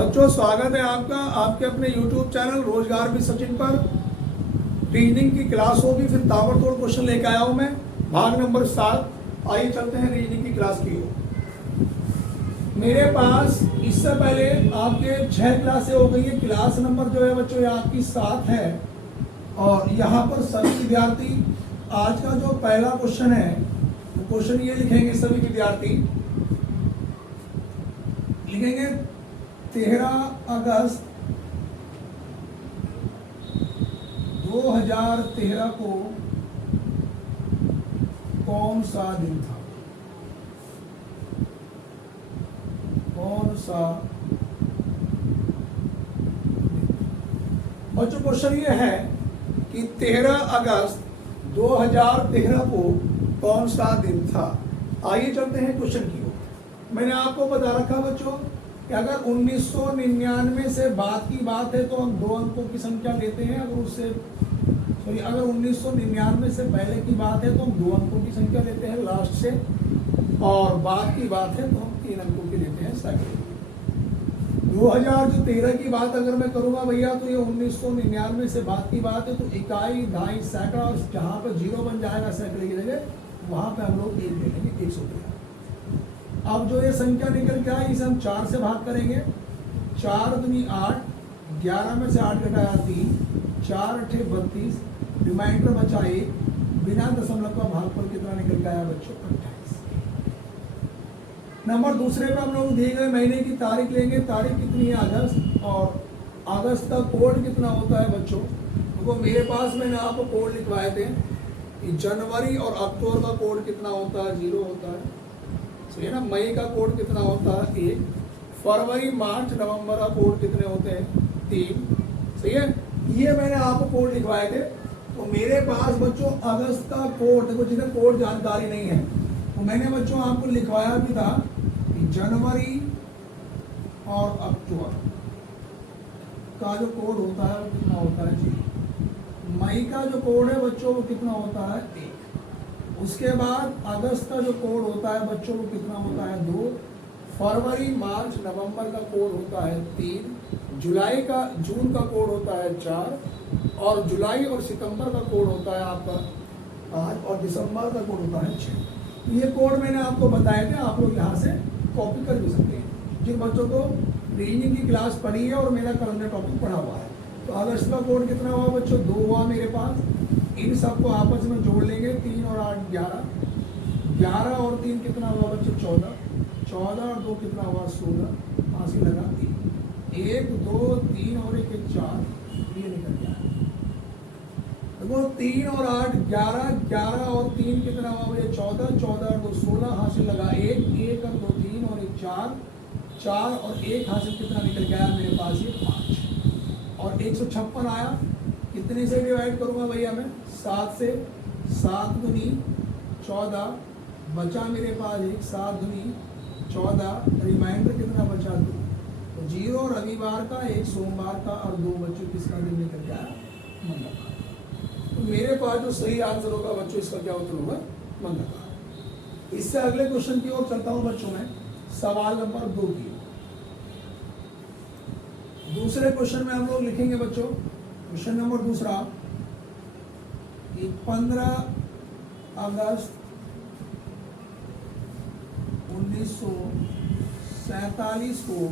बच्चों स्वागत है आपका आपके अपने YouTube चैनल रोजगार भी सचिन पर। रीजनिंग की क्लास होगी, फिर ताबड़तोड़ क्वेश्चन लेके आया हूं मैं, भाग नंबर 7। आइए चलते हैं रीजनिंग की क्लास की ओर। मेरे पास इससे पहले आपके 6 क्लासें हो गई है। क्लास नंबर जो है बच्चों ये आपकी 7 है। और यहाँ पर सभी विद्यार्थी आज का जो पहला क्वेश्चन है वो क्वेश्चन ये लिखेंगे। सभी विद्यार्थी लिखेंगे 13 अगस्त 2013 को कौन सा दिन था? कौन सा बच्चों क्वेश्चन ये है कि 13 अगस्त 2013 को कौन सा दिन था। आइए चलते हैं क्वेश्चन की ओर। मैंने आपको बता रखा बच्चों कि अगर 1999 से बाद की बात है तो हम 2 अंकों की संख्या लेते हैं। अगर 1999 से पहले की बात है तो हम 2 अंकों की संख्या लेते हैं लास्ट से, और बाद की बात है तो हम 3 अंकों की लेते हैं सैकड़े। 2013 की बात अगर मैं करूंगा भैया तो ये 1999 से बाद की बात है, तो इकाई, दहाई, सैकड़ा, और जहां पर 0 बन जाएगा सैकड़े की जगह वहां पे हम लोग 1 ले लेंगे, 113। अब जो ये संख्या निकल के आई इसे हम 4 से भाग करेंगे। 4 दूनी 8, 11 में से 8 घटाया 3, 4 8 32, रिमाइंडर बचा 1। बिना दशमलव का भागफल कितना निकल के आया बच्चों? 28। नंबर दूसरे पे हम लोग दिए गए महीने की तारीख लेंगे। तारीख कितनी है? अगस्त। और अगस्त का कोड कितना होता है बच्चों? तो मेरे पास मैंने आपको कोड लिखवाए थे कि जनवरी और अक्टूबर का कोड कितना होता है? 0 होता है, सही है ना। मई का कोड कितना होता है? 1। फरवरी, मार्च, नवंबर का कोड कितने होते हैं? 3, सही है। ये मैंने आपको कोड लिखवाए थे। तो मेरे पास बच्चों अगस्त का कोड, देखो जिन्हें कोड जानकारी नहीं है तो मैंने बच्चों आपको लिखवाया भी था कि जनवरी और अक्टूबर का जो कोड होता है वो कितना होता है? 0। मई का जो कोड है बच्चों वो कितना होता है? 1। उसके बाद अगस्त का जो कोड होता है बच्चों वो कितना होता है? 2। फरवरी, मार्च, नवंबर का कोड होता है 3। जून का कोड होता है 4। और जुलाई और सितंबर का कोड होता है आपका 5। और दिसंबर का कोड होता है 6। ये कोड मैंने आपको बताए थे, आप लोग यहाँ से कॉपी कर भी सकते हैं जिन बच्चों को रीजनिंग की क्लास पढ़ी है और मेरा करंट टॉपिक पढ़ा हुआ है। तो अगस्त का कोड कितना हुआ बच्चों? 2 हुआ मेरे पास। इन सबको आपस में जोड़ लेंगे। 3 और 8 11, 11 और 3 कितना हुआ बच्चों? 14, 14 और 2 कितना हुआ? 16। फांसी लगा 3, 1 2 3 और 1 4, ये निकल गया। देखो 3 और 8 11, 11 और 3 कितना हुआ? 14, 14 और 2 16, हासिल लगा 1, 1 और 2 3 और 1 4, 4 और 1 हासिल कितना निकल गया मेरे पास? ये 5। और 156 आया। कितने से डिवाइड करूंगा भैया मैं? 7 से। 7 दूनी 14, बचा मेरे पास 1। 7 दूनी 14, रिमाइंडर कितना बचा? 2। तो 0 रविवार का, 1 सोमवार का और 2 बच्चों किसका दिन निकल गया? मंगलवार। तो मेरे पास जो सही आंसर होगा बच्चों इसका क्या उत्तर होगा? मंगलवार। इससे अगले क्वेश्चन की ओर चलता हूं बच्चों में, सवाल नंबर 2 की। दूसरे क्वेश्चन में हम लोग लिखेंगे बच्चों, क्वेश्चन नंबर दूसरा, 15 अगस्त 1947 को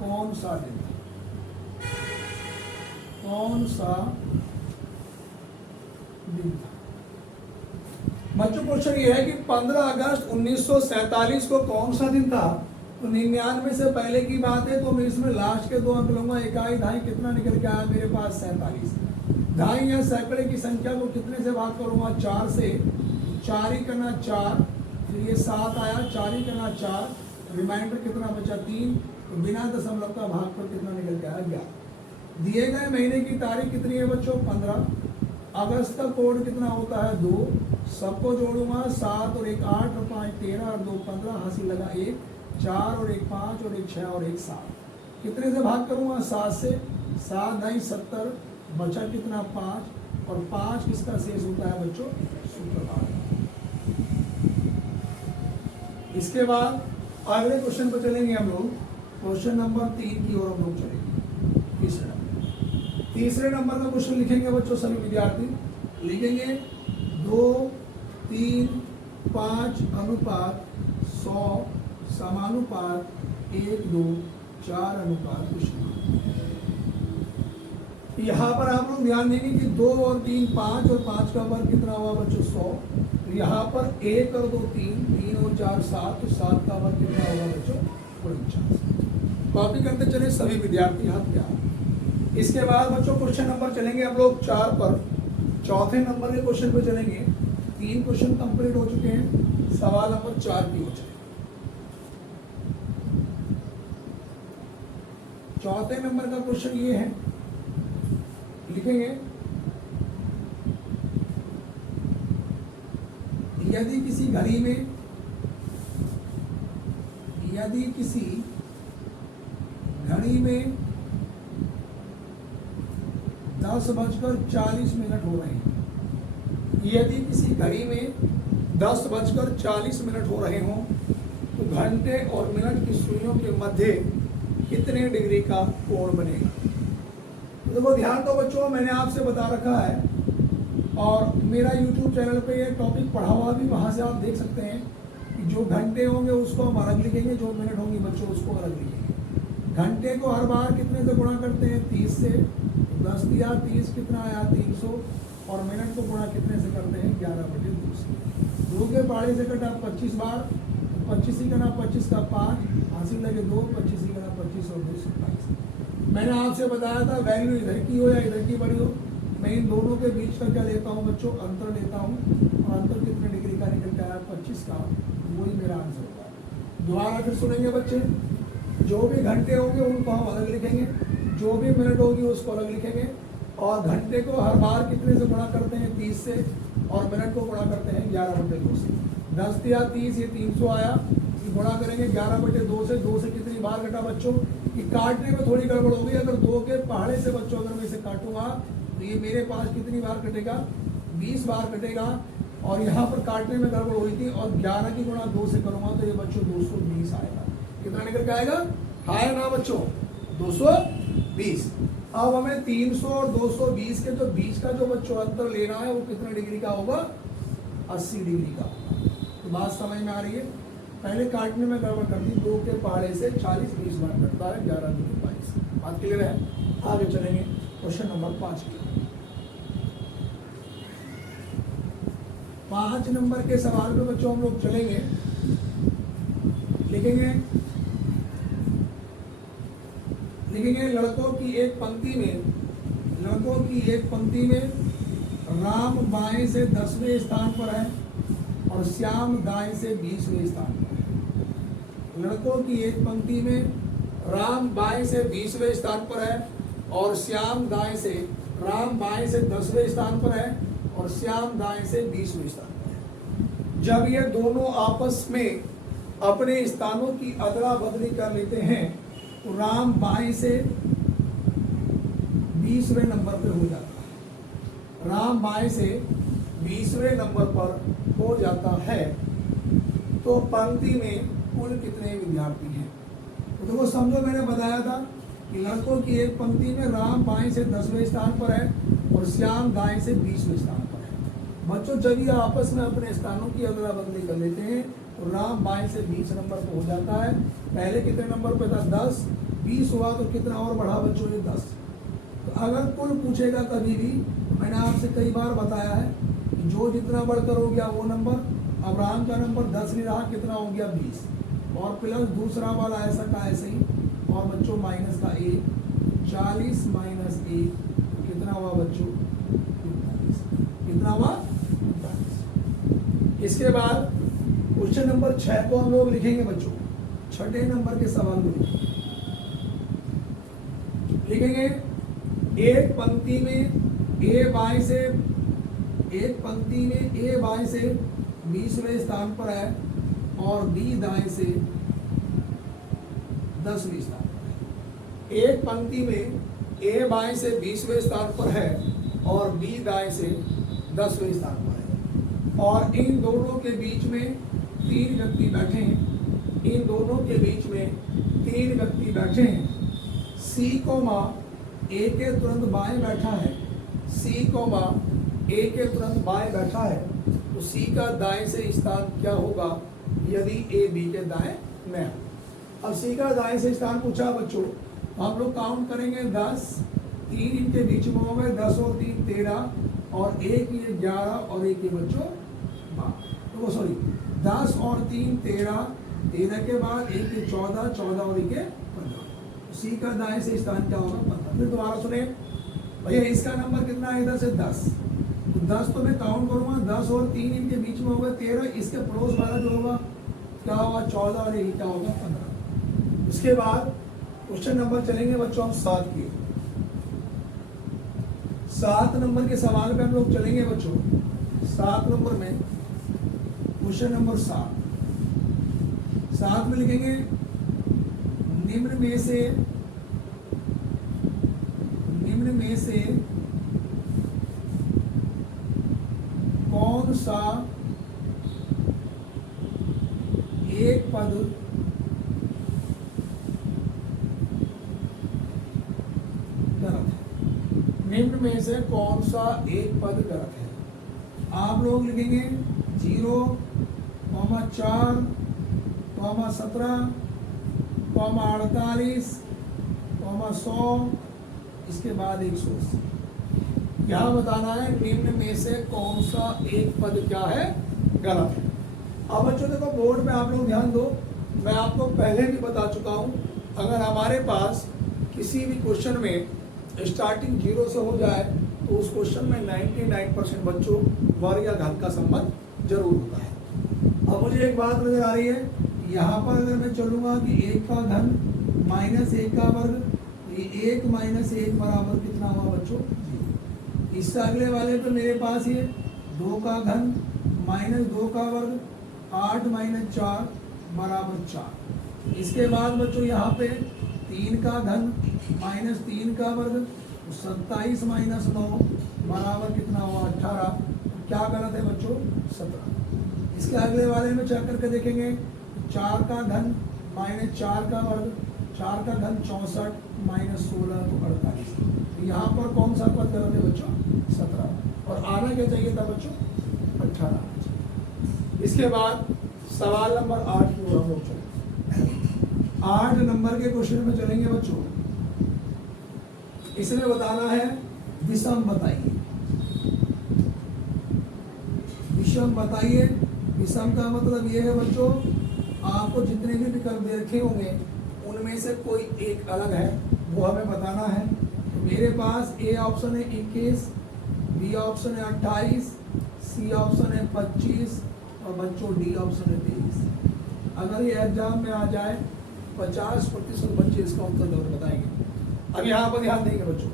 कौन सा दिन था? कौन सा दिन था बच्चों? क्वेश्चन ये है कि 15 अगस्त 1947 को कौन सा दिन था। तो 99 से पहले की बात है तो मैं इसमें लास्ट के 2 अंक लूंगा। इकाई, दहाई कितना निकल के आया मेरे पास? 47। दहाई या सैकड़े की संख्या को कितने से भाग करूंगा? 4 से। 4 ही करना 4, फिर ये 7 आया, 4 ही करना 4, रिमाइंडर कितना बचा? 3। तो बिना दशमलव का भागफल कितना निकल के आया? 11। दिए गए महीने की तारीख कितनी है बच्चों? 15। अगस्त का कोड कितना होता है? 2। सबको जोड़ूंगा, 7 और 1 8 और 5 13 और 2 15, हासिल लगा 1, 4 और 1 5 और 1 6 और 1 7। कितने से भाग करूंगा? 7 से। 7 9 70, बचा कितना? 5। और 5 किसका शेष होता है बच्चों? शुक्रवार। इसके बाद अगले क्वेश्चन पर चलेंगे हम लोग। क्वेश्चन नंबर 3 की ओर हम लोग चलेंगे। तीसरे नंबर का क्वेश्चन लिखेंगे बच्चों सभी विद्यार्थी, लिखेंगे 2, 3, 5 अनुपात 100 समानुपात 1, 2, 4 अनुपात कुछ। यहाँ पर आप लोग ध्यान देंगे कि 2 और 3 5 और 5 का वर्ग कितना हुआ बच्चों 100। तो यहाँ पर 1 और 2 3, 3 और 4 7, तो 7 का वर्ग कितना होगा बच्चों 49। कॉपी करते चले सभी विद्यार्थी हाथ क्या। इसके बाद बच्चों क्वेश्चन नंबर चलेंगे हम लोग 4 पर, चौथे नंबर के क्वेश्चन पे चलेंगे। 3 क्वेश्चन कंप्लीट हो चुके हैं, सवाल नंबर 4 की हो चुके। चौथे नंबर का क्वेश्चन ये है, लिखेंगे यदि किसी घड़ी में 10:40 हो रहे हैं, यदि किसी घड़ी में 10:40 हो रहे हों तो घंटे और मिनट की सुइयों के मध्य कितने डिग्री का कोण बनेगा। तो देखो ध्यान दो बच्चों, मैंने आपसे बता रखा है और मेरा YouTube चैनल पे ये टॉपिक पढ़ा हुआ भी, वहाँ से आप देख सकते हैं कि जो घंटे होंगे उसको हम अलग लिखेंगे, जो मिनट होंगे बच्चों उसको अलग लिखेंगे। घंटे को हर बार कितने से गुणा करते हैं 30 से, 10 दिया 30 कितना आया 300, और मिनट को गुणा कितने से करते हैं 11/2। 2 के पहाड़े से कटा 25 बार, 25 ही करना 25 का 5 हासिल लगे 2, 25 ही करना 25 और 2 27। मैंने आपसे बताया था वैल्यू इधर की हो या इधर की बड़ी हो, मैं इन दोनों के बीच का क्या लेता हूँ बच्चों अंतर लेता हूँ, और अंतर कितने डिग्री का निकल के आया 25 का, वही मेरा आंसर होगा। दोबारा फिर सुनेंगे बच्चे, जो भी घंटे होंगे उनको हम अलग लिखेंगे, जो भी मिनट होगी उसको अलग लिखेंगे, और घंटे को हर बार कितने से गुणा करते हैं 30 से, और मिनट को गुणा करते हैं 11/2 से। 10 या 30 ये 300 आया, गुणा करेंगे 11/2 से। 2 से कितनी बार कटा बच्चों, कि काटने में थोड़ी गड़बड़ होगी। अगर 2 के पहाड़े से बच्चों अगर मैं इसे काटूंगा तो ये मेरे पास कितनी बार कटेगा 20 बार कटेगा, और यहाँ पर काटने में गड़बड़ हुई थी, और 11 की गुणा 2 से करूंगा तो ये बच्चों 220 आएगा। कितना निकल के आएगा, है ना बच्चों 220। अब हमें 300 और 220 के जो बीच का जो बच्चों अंतर लेना है वो कितने डिग्री का होगा 80 डिग्री का। तो बात समझ में आ रही है। पहले काटने में गड़बड़ कर दी, 2 के पहाड़े से 40-20 बार कटता है, 11×22। बात क्लियर है। आगे चलेंगे क्वेश्चन नंबर 5 की। 5 नंबर के सवाल पे बच्चों हम लोग चलेंगे, लिखेंगे लड़कों की एक पंक्ति में राम बाएं से 10वें स्थान पर है और श्याम दाएं से 20वें स्थान पर है। लड़कों की एक पंक्ति में राम बाएं से 20वें स्थान पर है और श्याम दाएं से, राम बाएं से 10वें स्थान पर है और श्याम दाएं से 20वें स्थान पर है। जब ये दोनों आपस में अपने स्थानों की अदला बदली कर लेते हैं तो राम बाएं से 20वें नंबर पर हो जाता है। राम बाएं से 20वें नंबर पर हो जाता है तो पंक्ति में कुल कितने विद्यार्थी हैं। तो देखो समझो, मैंने बताया था कि लड़कों की एक पंक्ति में राम बाएं से 10वें स्थान पर है और श्याम दाएं से 20वें स्थान पर है। बच्चों जब ये आपस में अपने स्थानों की अदला बदली कर लेते हैं तो राम बाएं से 20 नंबर पर हो जाता है। पहले कितने नंबर पे था 10, 20 हुआ तो कितना और बढ़ा बच्चों ये 10। तो अगर कुल पूछेगा कभी भी, मैंने आपसे कई बार बताया है कि जो जितना बढ़कर हो गया वो नंबर, अब राम का नंबर 10 नहीं रहा, कितना हो गया 20, और प्लस दूसरा वाला ऐसा का ऐसे ही, और बच्चों माइनस का 1, 40 माइनस 1 कितना हुआ बच्चों 45। कितना हुआ 45। इसके बाद क्वेश्चन नंबर 6 को हम लोग लिखेंगे बच्चों, छठे नंबर के सवाल को लिखेंगे। एक पंक्ति में ए बाएं से 20वें स्थान पर है और बी दाएं से 10वें स्थान पर है। एक पंक्ति में ए बाएं से 20वें स्थान पर है और बी दाएं से 10वें स्थान पर है, और इन दोनों के बीच में 3 व्यक्ति बैठे हैं। इन दोनों के बीच में तीन व्यक्ति बैठे हैं, सी कोमा ए के तुरंत बाएं बैठा है, सी कोमा ए के तुरंत बाएं बैठा है, तो सी का दाएं से स्थान क्या होगा यदि ए बी के दाएं में हो। अब सी का दाएं से स्थान पूछा बच्चों, तो हम लोग काउंट करेंगे 10, 3 इनके बीच में हो गए, 10 और 3 13, और एक ये 11 और एक ये बच्चों 12, तो सॉरी 10 और 3 13, 13 के बाद एक ये 14, 14 और एक 15, सी का दाएं से स्थान क्या होगा 15। फिर दोबारा सुने भैया, इसका नंबर कितना है इधर से 10, तो 10 तो मैं काउंट करूंगा, 10 और 3 इनके बीच में होगा 13, इसके पड़ोस वाला जो होगा क्या होगा 14 और एक क्या होगा 15। उसके बाद क्वेश्चन नंबर चलेंगे बच्चों हम 7 की, 7 नंबर के सवाल पे हम लोग चलेंगे बच्चों। 7 नंबर में क्वेश्चन नंबर 7 में लिखेंगे निम्न में से कौन सा एक पद गलत है, निम्न में से कौन सा एक पद गलत है। आप लोग लिखेंगे 0, 4, 17, 48, 100, इसके बाद 180। क्या बताना है, निम्न में से कौन सा एक पद क्या है गलत है। अब बच्चों देखो बोर्ड में आप लोग ध्यान दो, मैं आपको पहले भी बता चुका हूं, अगर हमारे पास किसी भी क्वेश्चन में स्टार्टिंग 0 से हो जाए तो उस क्वेश्चन में 99% बच्चों वर्ग या घन का संबंध जरूर होता है। अब मुझे एक बात नजर आ रही है, यहाँ पर अगर मैं चलूंगा कि 1 का घन माइनस 1 का वर्ग, ये 1 माइनस 1 बराबर कितना हुआ बच्चों 0। इस अगले वाले पे मेरे पास ये 2 का घन माइनस 2 का वर्ग, 8 माइनस 4 बराबर 4। इसके बाद बच्चों यहाँ पे 3 का घन माइनस 3 का वर्ग, 27 माइनस 9 बराबर कितना हुआ 18। क्या गलत है बच्चों 17। इसके अगले वाले में चेक करके देखेंगे, 4 का घन माइनस 4 का वर्ग, 4 का घन 64 माइनस 16 तो 48। तो यहाँ पर कौन सा पद गलत है बच्चों 17, और आना क्या चाहिए था बच्चों 18। इसके बाद सवाल नंबर 8 की ओर हम लोग चलेंगे। 8 नंबर के क्वेश्चन में चलेंगे बच्चों। इसमें बताना है विषम बताइए, विषम बताइए। विषम का मतलब ये है बच्चों, आपको जितने भी विकल्प दे रखे होंगे उनमें से कोई एक अलग है, वो हमें बताना है। तो मेरे पास ए ऑप्शन है 21, बी ऑप्शन है 28, सी ऑप्शन है 25 और बच्चों डी ऑप्शन है 23। अगर ये एग्जाम में आ जाए 50% बच्चे इसका उत्तर जरूर बताएंगे। अब यहाँ पर ध्यान देंगे बच्चों,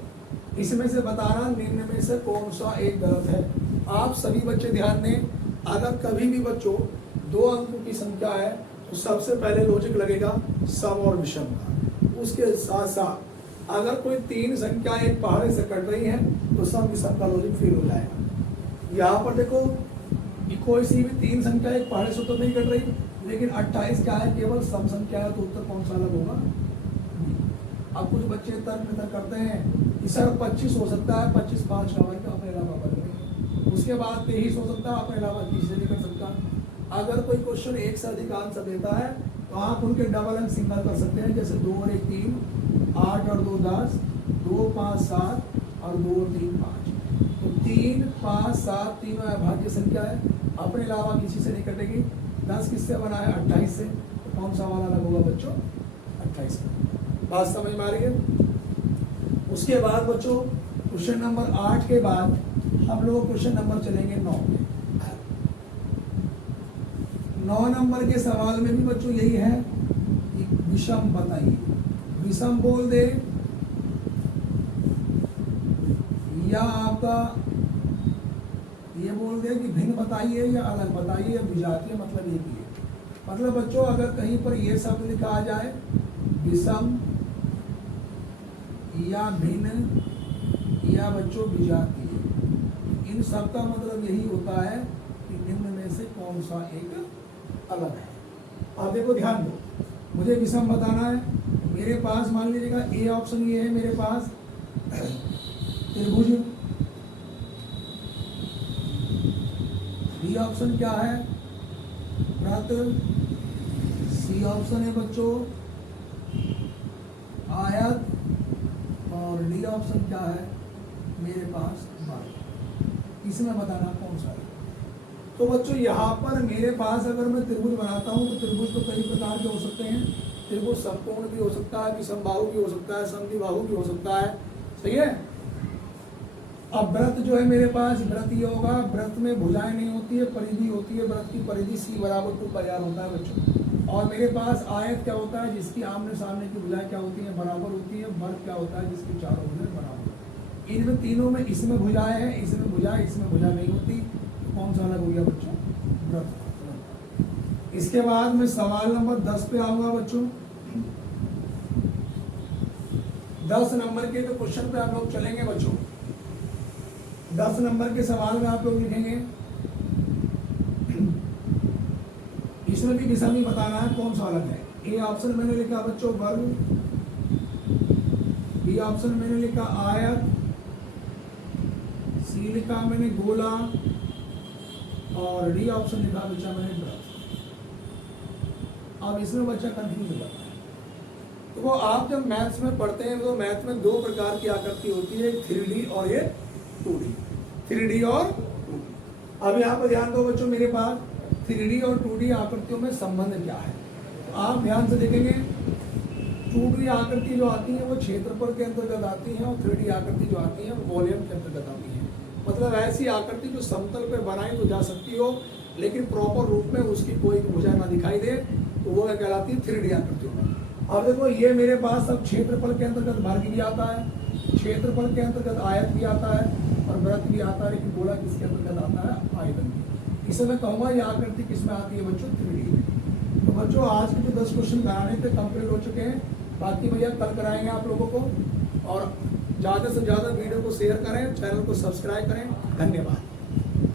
इसमें से बताना निम्न में से कौन सा एक गलत है। आप सभी बच्चे ध्यान दें, अगर कभी भी बच्चों 2 अंकों की संख्या है तो सबसे पहले लॉजिक लगेगा सम और विषम का। उसके साथ साथ अगर कोई 3 संख्या एक पहाड़े से कट रही है तो सम विषम का लॉजिक फेल हो जाएगा। यहाँ पर देखो कोई सी भी 3 संख्या एक पहाड़े से तो नहीं कट रही, लेकिन 28 क्या है केवल सम संख्या है, तो उत्तर कौन सा अलग होगा। अब कुछ बच्चे तर्क करते हैं कि सर 25 हो सकता है, 25 5 का वर्ग अपने अलावा बदल, उसके बाद 23 हो सकता है, अपने अलावा किसी से नहीं कर सकता। अगर कोई क्वेश्चन एक से अधिक आंसर देता है तो आप उनके डबल अंक सिंगल कर सकते हैं, जैसे 2 और 1 3, 8 और 2 10, 2 5 7 और 2 और 3 5। तो 3 5 7 तीनों अभाज्य संख्या है, अपने अलावा किसी से नहीं कटेगी। 10 किससे बना है 28 से, तो कौन सा वाला अलग होगा बच्चों 28 का। बात समझ में आ रही है। उसके बाद बच्चों क्वेश्चन नंबर 8 के बाद हम लोग क्वेश्चन नंबर चलेंगे 9 पे। 9 नंबर के सवाल में भी बच्चों यही है कि विषम बताइए। विषम बोल दे या आपका ये बोल दे कि भिन्न बताइए या अलग बताइए या विजातीय, मतलब एक ही है। मतलब बच्चों अगर कहीं पर ये शब्द लिखा आ जाए विषम या भिन्न या बच्चों विजातीय, इन सब का मतलब यही होता है कि निम्न में से कौन सा एक अलग है। आप देखो ध्यान दो, मुझे विषम बताना है मेरे पास मान लीजिएगा ए ऑप्शन ये है मेरे पास त्रिभुज, बी ऑप्शन क्या है वृत्त, सी ऑप्शन है बच्चों आयत, और डी ऑप्शन क्या है मेरे पास वर्ग। इसमें बताना कौन सा है। तो बच्चों यहाँ पर मेरे पास अगर मैं त्रिभुज बनाता हूँ तो त्रिभुज तो कई प्रकार के हो सकते हैं। त्रिभुज समकोण भी हो सकता है, विषमबाहु भी हो सकता है, समद्विबाहु भी हो सकता है, सही है। अब व्रत जो है मेरे पास, व्रत ये होगा, व्रत में भुजाएं नहीं होती है, परिधि होती है, व्रत की परिधि सी बराबर 2 पाई होता है बच्चों। और मेरे पास आयत क्या होता है, जिसकी आमने सामने की भुजाएं क्या होती हैं, बराबर होती है। वर्ग क्या होता है, जिसकी चारों भुजाएं बराबर। इनमें तीनों में, इसमें भुजाएं हैं, इसमें भुजाएं, इसमें भुजा नहीं होती। तो कौन सा अलग हो गया बच्चों, व्रत। इसके बाद में सवाल नंबर 10 पे आऊंगा बच्चों। 10 नंबर के तो क्वेश्चन पे आप लोग चलेंगे बच्चों। 10 नंबर के सवाल में आप लोग लिखेंगे, इसमें भी दिशा में बताना है कौन सा अलग है। ए ऑप्शन मैंने लिखा बच्चों वर्ग, बी ऑप्शन मैंने लिखा आयत, सी लिखा मैंने गोला, और डी ऑप्शन लिखा बच्चा मैंने व्रत। अब इसमें बच्चा कंफ्यूज हो जाता है। तो वो आप जब मैथ्स में पढ़ते हैं तो मैथ में 2 प्रकार की आकृति होती है, 3D और ये 2D। 3D और 2D। अब यहाँ पर ध्यान दो बच्चों, मेरे पास 3D और 2D आकृतियों में संबंध क्या है। तो आप ध्यान से देखेंगे, 2D आकृति जो आती है वो क्षेत्रफल के अंतर्गत आती है, और 3D आकृति जो आती है वो वॉल्यूम के अंतर्गत आती है। मतलब ऐसी आकृति जो समतल पे बनाई तो जा सकती हो, लेकिन प्रॉपर रूप में उसकी कोई भुजा ना दिखाई दे, तो वो कहलाती है 3D आकृतियों में। अब देखो ये मेरे पास अब क्षेत्रफल के अंतर्गत वर्ग भी आता है, क्षेत्रफल के अंतर्गत आयत भी आता है, और व्रत भी आता है, लेकिन गोला किसके अंतर्गत आता है, आयतन की। इसे मैं कहूँगा ये आकृति किसमें आती है बच्चों, 3D में। तो बच्चों आज के जो 10 क्वेश्चन कराने थे कंप्लीट हो चुके हैं। बाकी भैया कल कराएंगे आप लोगों को, और ज़्यादा से ज़्यादा वीडियो को शेयर करें, चैनल को सब्सक्राइब करें। धन्यवाद।